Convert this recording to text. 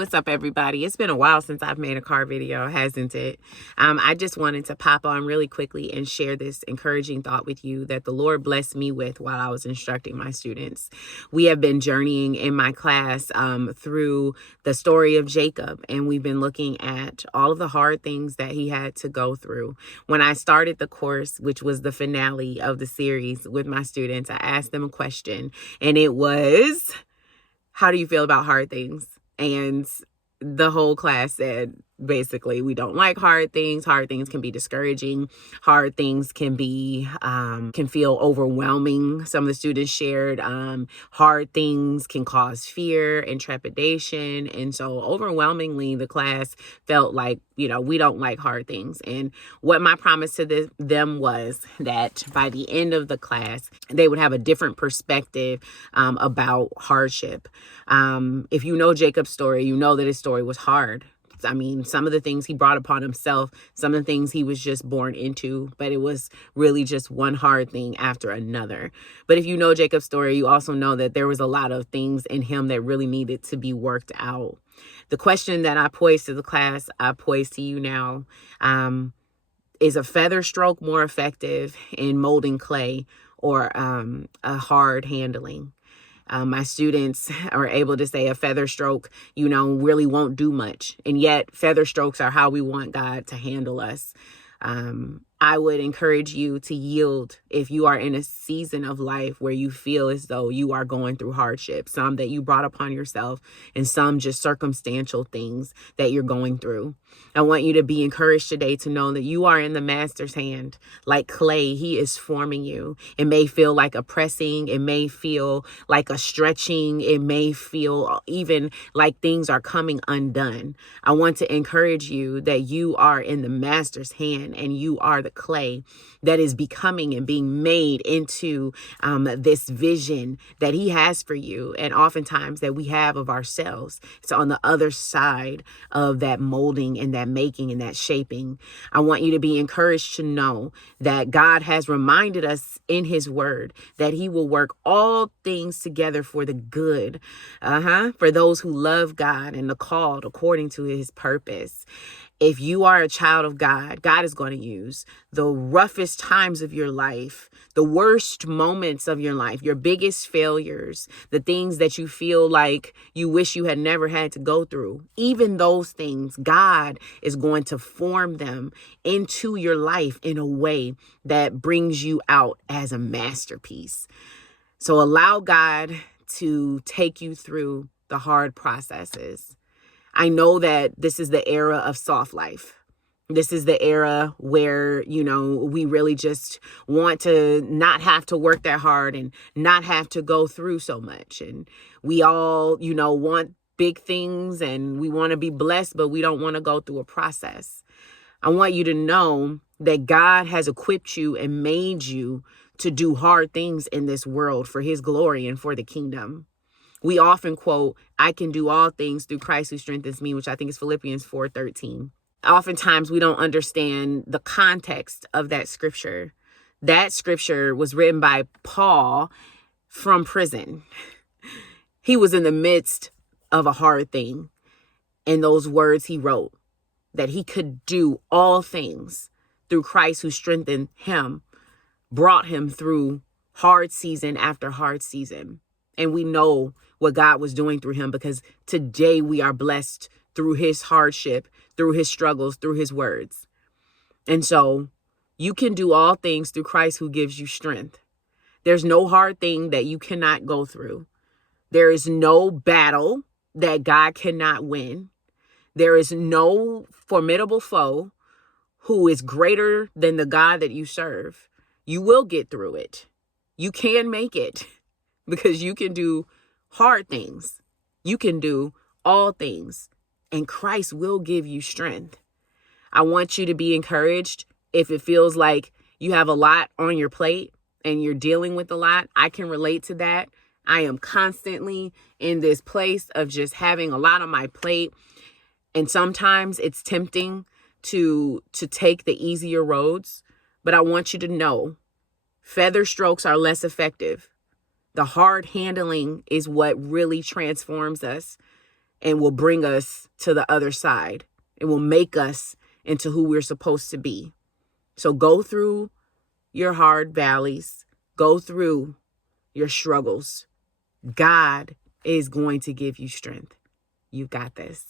what's up, everybody? It's been a while since I've made a car video, hasn't it? I just wanted to pop on really quickly and share this encouraging thought with you that the Lord blessed me with while I was instructing my students. We have been journeying in my class through the story of Jacob, and we've been looking at all of the hard things that he had to go through. When I started the course, which was the finale of the series with my students, I asked them a question, and it was, how do you feel about hard things? And the whole class said, basically, we don't like hard things. Hard things can be discouraging. Hard things can feel overwhelming. Some of the students shared hard things can cause fear and trepidation. And so overwhelmingly, the class felt like, we don't like hard things. And what my promise to them was that by the end of the class, they would have a different perspective about hardship. If you know Jacob's story, you know that his story was hard. I mean, some of the things he brought upon himself, some of the things he was just born into, but it was really just one hard thing after another. But if you know Jacob's story, you also know that there was a lot of things in him that really needed to be worked out. The question that I posed to the class, I pose to you now, is a feather stroke more effective in molding clay or a hard handling? My students are able to say a feather stroke, really won't do much. And yet feather strokes are how we want God to handle us. I would encourage you to yield if you are in a season of life where you feel as though you are going through hardship, some that you brought upon yourself and some just circumstantial things that you're going through. I want you to be encouraged today to know that you are in the master's hand. Like clay, he is forming you. It may feel like a pressing. It may feel like a stretching. It may feel even like things are coming undone. I want to encourage you that you are in the master's hand and you are the clay that is becoming and being made into this vision that he has for you. And oftentimes that we have of ourselves. It's on the other side of that molding and that making and that shaping. I want you to be encouraged to know that God has reminded us in his word that he will work all things together for the good, for those who love God and the called according to his purpose. If you are a child of God, God is going to use the roughest times of your life, the worst moments of your life, your biggest failures, the things that you feel like you wish you had never had to go through. Even those things, God is going to form them into your life in a way that brings you out as a masterpiece. So allow God to take you through the hard processes. I know that this is the era of soft life. This is the era where, we really just want to not have to work that hard and not have to go through so much. And we all, want big things and we want to be blessed, but we don't want to go through a process. I want you to know that God has equipped you and made you to do hard things in this world for his glory and for the kingdom. We often quote, I can do all things through Christ who strengthens me, which I think is Philippians 4:13. Oftentimes we don't understand the context of that scripture. That scripture was written by Paul from prison. He was in the midst of a hard thing. And those words he wrote, that he could do all things through Christ who strengthened him, brought him through hard season after hard season. And we know what God was doing through him because today we are blessed through his hardship, through his struggles, through his words. And so you can do all things through Christ who gives you strength. There's no hard thing that you cannot go through. There is no battle that God cannot win. There is no formidable foe who is greater than the God that you serve. You will get through it. You can make it. Because you can do hard things. You can do all things. And Christ will give you strength. I want you to be encouraged if it feels like you have a lot on your plate and you're dealing with a lot. I can relate to that. I am constantly in this place of just having a lot on my plate. And sometimes it's tempting to take the easier roads. But I want you to know, feather strokes are less effective. The hard handling is what really transforms us. and will bring us to the other side. It will make us into who we're supposed to be. So go through your hard valleys, go through your struggles. God is going to give you strength. You've got this.